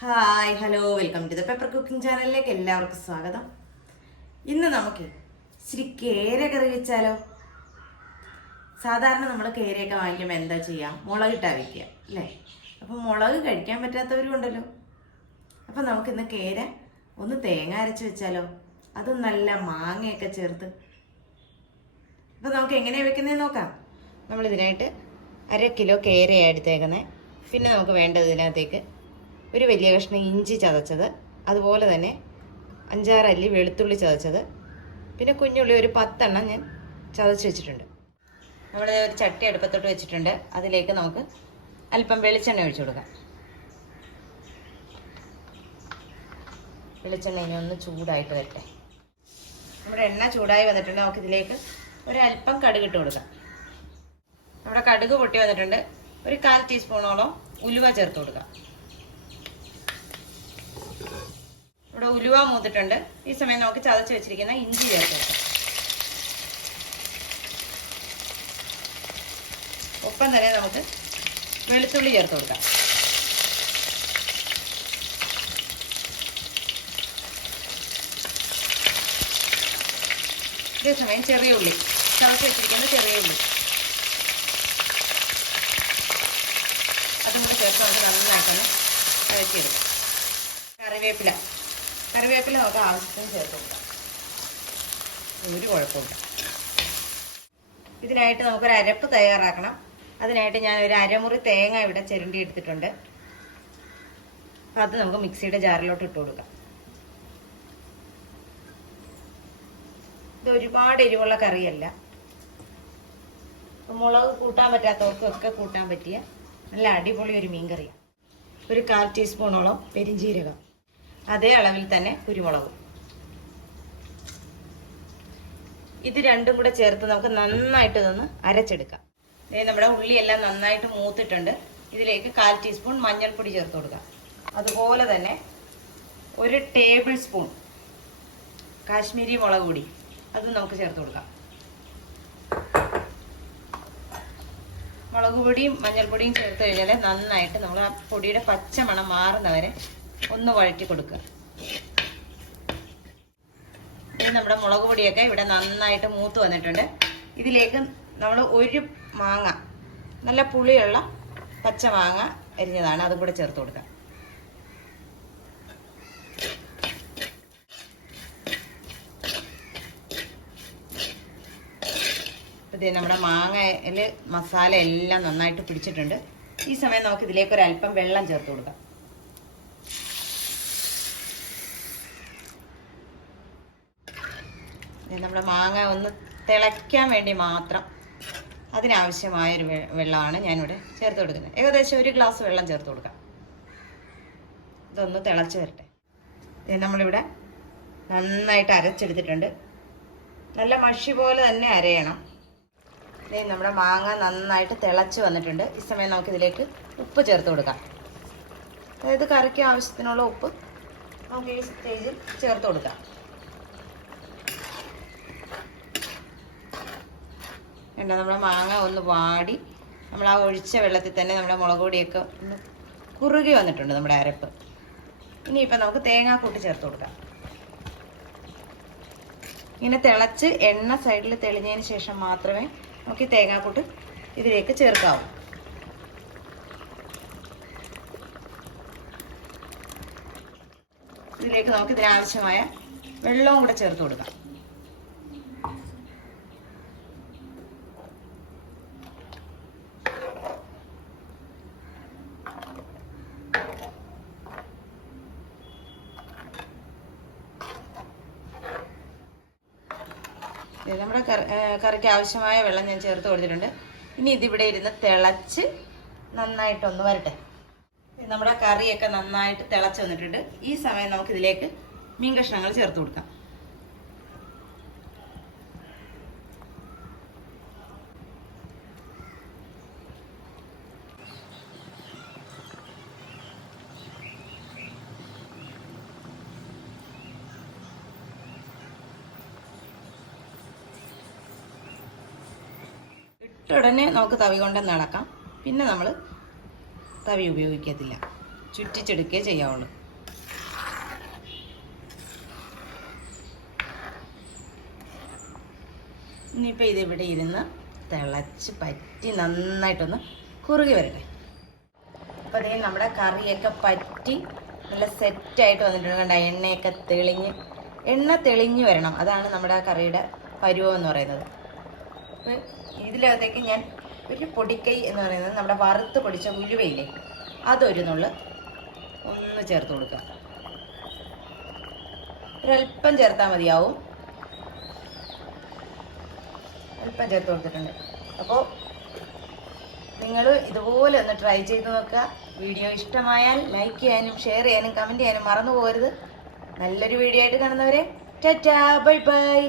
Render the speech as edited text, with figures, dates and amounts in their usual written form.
Hi hello welcome to the pepper cooking ചാനലിലേക്ക് എല്ലാവർക്കും സ്വാഗതം. ഇന്ന് നമുക്ക് ഇച്ചിരി കേര കറി വെച്ചാലോ. സാധാരണ നമ്മൾ കേരയൊക്കെ വാങ്ങിക്കുമ്പോൾ എന്താ ചെയ്യുക, മുളകിട്ടാ വയ്ക്കുക അല്ലേ. അപ്പം മുളക് കഴിക്കാൻ പറ്റാത്തവരും ഉണ്ടല്ലോ. അപ്പം നമുക്കിന്ന് കേര ഒന്ന് തേങ്ങ അരച്ച് വെച്ചാലോ, അതും നല്ല മാങ്ങയൊക്കെ ചേർത്ത്. അപ്പം നമുക്ക് എങ്ങനെയാണ് വെക്കുന്നതെന്ന് നോക്കാം. നമ്മളിതിനായിട്ട് 1/2 കിലോ കേരയാണ് എടുത്തേക്കുന്നത്. പിന്നെ നമുക്ക് വേണ്ടത് ഇതിനകത്തേക്ക് ഒരു വലിയ കഷ്ണം ഇഞ്ചി ചതച്ചത്, അതുപോലെ തന്നെ 5-6 അല്ലി വെളുത്തുള്ളി ചതച്ചത്, പിന്നെ കുഞ്ഞുള്ളി ഒരു 10 എണ്ണം ഞാൻ ചതച്ച് വെച്ചിട്ടുണ്ട്. നമ്മൾ ഒരു ചട്ടി അടുപ്പത്തോട്ട് വെച്ചിട്ടുണ്ട്. അതിലേക്ക് നമുക്ക് അല്പം വെളിച്ചെണ്ണ ഒഴിച്ചു കൊടുക്കാം. വെളിച്ചെണ്ണ ഇനി ഒന്ന് ചൂടായിട്ട് വരട്ടെ. നമ്മുടെ എണ്ണ ചൂടായി വന്നിട്ടുണ്ട്. നമുക്കിതിലേക്ക് ഒരല്പം കടുക് ഇട്ട് കൊടുക്കാം. നമ്മുടെ കടുക് പൊട്ടി വന്നിട്ടുണ്ട്. ഒരു 1/4 ടീസ്പൂണോളം ഉലുവ ചേർത്ത് കൊടുക്കാം. ഇവിടെ ഉലുവ മൂത്തിട്ടുണ്ട്. ഈ സമയം നമുക്ക് ചതച്ച് വെച്ചിരിക്കുന്ന ഇഞ്ചി ചേർത്ത് കൊടുക്കാം. ഒപ്പം തന്നെ നമുക്ക് വെളുത്തുള്ളി ചേർത്ത് കൊടുക്കാം. ഇതേ സമയം ചെറിയ ഉള്ളി ചതച്ച് വെച്ചിരിക്കുന്ന ചെറിയ ഉള്ളി അതും കൂടി ചേർത്ത് നമുക്ക് നന്നായിട്ടൊന്ന് വഴറ്റിയെടുക്കാം. കറിവേപ്പില നമുക്ക് ആവശ്യത്തിന് ചേർത്ത് കൊടുക്കാം. ഒരു കുഴപ്പമില്ല. ഇതിനായിട്ട് നമുക്കൊരു അരപ്പ് തയ്യാറാക്കണം. അതിനായിട്ട് ഞാൻ ഒരു അരമുറി തേങ്ങ ഇവിടെ ചിരണ്ടി എടുത്തിട്ടുണ്ട്. അപ്പം അത് നമുക്ക് മിക്സിയുടെ ജാറിലോട്ട് ഇട്ട് കൊടുക്കാം. ഇത് ഒരുപാട് എരിവുള്ള കറിയല്ല. മുളക് കൂട്ടാൻ പറ്റാത്തവർക്കൊക്കെ കൂട്ടാൻ പറ്റിയ നല്ല അടിപൊളി ഒരു മീൻ കറിയാണ്. ഒരു 1/4 ടീസ്പൂണോളം പെരിഞ്ജീരകം, അതേ അളവിൽ തന്നെ കുരുമുളകും. ഇത് രണ്ടും കൂടെ ചേർത്ത് നമുക്ക് നന്നായിട്ട് ഇതൊന്ന് അരച്ചെടുക്കാം. നമ്മുടെ ഉള്ളിയെല്ലാം നന്നായിട്ട് മൂത്തിട്ടുണ്ട്. ഇതിലേക്ക് 1/4 ടീസ്പൂൺ മഞ്ഞൾപ്പൊടി ചേർത്ത് കൊടുക്കാം. അതുപോലെ തന്നെ 1 ടേബിൾ സ്പൂൺ കാശ്മീരി മുളക് പൊടി അതും നമുക്ക് ചേർത്ത് കൊടുക്കാം. മുളക് പൊടിയും മഞ്ഞൾപ്പൊടിയും ചേർത്ത് കഴിഞ്ഞാൽ നന്നായിട്ട് നമ്മൾ ആ പൊടിയുടെ പച്ച മണം മാറുന്നവരെ ഒന്ന് വഴറ്റി കൊടുക്കുക. ഇനി നമ്മുടെ മുളക് പൊടിയൊക്കെ ഇവിടെ നന്നായിട്ട് മൂത്ത് വന്നിട്ടുണ്ട്. ഇതിലേക്ക് നമ്മൾ ഒരു മാങ്ങ, നല്ല പുളിയുള്ള പച്ച മാങ്ങ അരിഞ്ഞതാണ്, അതും കൂടെ ചേർത്ത് കൊടുക്കാം. ഇത് നമ്മുടെ മാങ്ങയിൽ മസാല എല്ലാം നന്നായിട്ട് പിടിച്ചിട്ടുണ്ട്. ഈ സമയം നമുക്ക് ഇതിലേക്ക് ഒരല്പം വെള്ളം ചേർത്ത് കൊടുക്കാം. നമ്മുടെ മാങ്ങ ഒന്ന് തിളയ്ക്കാൻ വേണ്ടി മാത്രം അതിനാവശ്യമായൊരു വെള്ളമാണ് ഞാനിവിടെ ചേർത്ത് കൊടുക്കുന്നത്. ഏകദേശം 1 ഗ്ലാസ് വെള്ളം ചേർത്ത് കൊടുക്കാം. ഇതൊന്ന് തിളച്ച് വരട്ടെ. നമ്മളിവിടെ നന്നായിട്ട് അരച്ചെടുത്തിട്ടുണ്ട്. നല്ല മഷി പോലെ തന്നെ അരയണം. നമ്മുടെ മാങ്ങ നന്നായിട്ട് തിളച്ച് വന്നിട്ടുണ്ട്. ഈ സമയം നമുക്കിതിലേക്ക് ഉപ്പ് ചേർത്ത് കൊടുക്കാം. അതായത് കറിക്ക് ആവശ്യത്തിനുള്ള ഉപ്പ് നമുക്ക് ഈ സ്റ്റേജിൽ ചേർത്ത് കൊടുക്കാം. നമ്മുടെ മാങ്ങ ഒന്ന് വാടി നമ്മൾ ആ ഒഴിച്ച വെള്ളത്തിൽ തന്നെ നമ്മുടെ മുളക് പൊടിയൊക്കെ ഒന്ന് കുറുകി വന്നിട്ടുണ്ട് നമ്മുടെ അരപ്പ്. ഇനിയിപ്പോൾ നമുക്ക് തേങ്ങാക്കൂട്ട് ചേർത്ത് കൊടുക്കാം. ഇങ്ങനെ തിളച്ച് എണ്ണ സൈഡിൽ തെളിഞ്ഞതിന് ശേഷം മാത്രമേ നമുക്ക് ഈ തേങ്ങാക്കൂട്ട് ഇതിലേക്ക് ചേർക്കാവൂ. ഇതിലേക്ക് നമുക്ക് ഇതിനാവശ്യമായ വെള്ളവും കൂടെ ചേർത്ത് കൊടുക്കാം. നമ്മുടെ കറിക്ക് ആവശ്യമായ വെള്ളം ഞാൻ ചേർത്ത് കൊടുത്തിട്ടുണ്ട്. ഇനി ഇതിവിടെ ഇരുന്ന് തിളച്ച് നന്നായിട്ടൊന്ന് വരട്ടെ. നമ്മുടെ കറിയൊക്കെ നന്നായിട്ട് തിളച്ച് വന്നിട്ടുണ്ട്. ഈ സമയം നമുക്കിതിലേക്ക് മീൻ കഷ്ണങ്ങൾ ചേർത്ത് കൊടുക്കാം. ഉടനെ നമുക്ക് തവി കൊണ്ട് നടക്കാം. പിന്നെ നമ്മൾ തവി ഉപയോഗിക്കത്തില്ല. ചുറ്റിച്ചെടുക്കുകയേ ചെയ്യാവുള്ളൂ. ഇനിയിപ്പോൾ ഇതിവിടെ ഇരുന്ന് തിളച്ച് പറ്റി നന്നായിട്ടൊന്ന് കുറുകി വരട്ടെ. അപ്പോൾ അതേ നമ്മുടെ കറിയൊക്കെ പറ്റി നല്ല സെറ്റായിട്ട് വന്നിട്ടുണ്ട്. കണ്ട എണ്ണയൊക്കെ എണ്ണ തെളിഞ്ഞ് വരണം. അതാണ് നമ്മുടെ ആ കറിയുടെ പരുവം എന്ന് പറയുന്നത്. അപ്പോൾ ഇതിനകത്തേക്ക് ഞാൻ ഒരു പൊടിക്കൈ എന്ന് പറയുന്നത് നമ്മുടെ വറുത്ത് പൊടിച്ച ഉലുവയില്ലേ, അതൊരു നുള്ള് ഒന്ന് ചേർത്ത് കൊടുക്കുക. ഒരല്പം ചേർത്താൽ മതിയാവും. അല്പം ചേർത്ത് കൊടുത്തിട്ടുണ്ട്. അപ്പോൾ നിങ്ങൾ ഇതുപോലെ ഒന്ന് ട്രൈ ചെയ്ത് നോക്കുക. വീഡിയോ ഇഷ്ടമായാൽ ലൈക്ക് ചെയ്യാനും ഷെയർ ചെയ്യാനും കമൻറ്റ് ചെയ്യാനും മറന്നു പോകരുത്. നല്ലൊരു വീഡിയോ ആയിട്ട് കാണുന്നവരെ ടാറ്റാ ബൈ ബൈ.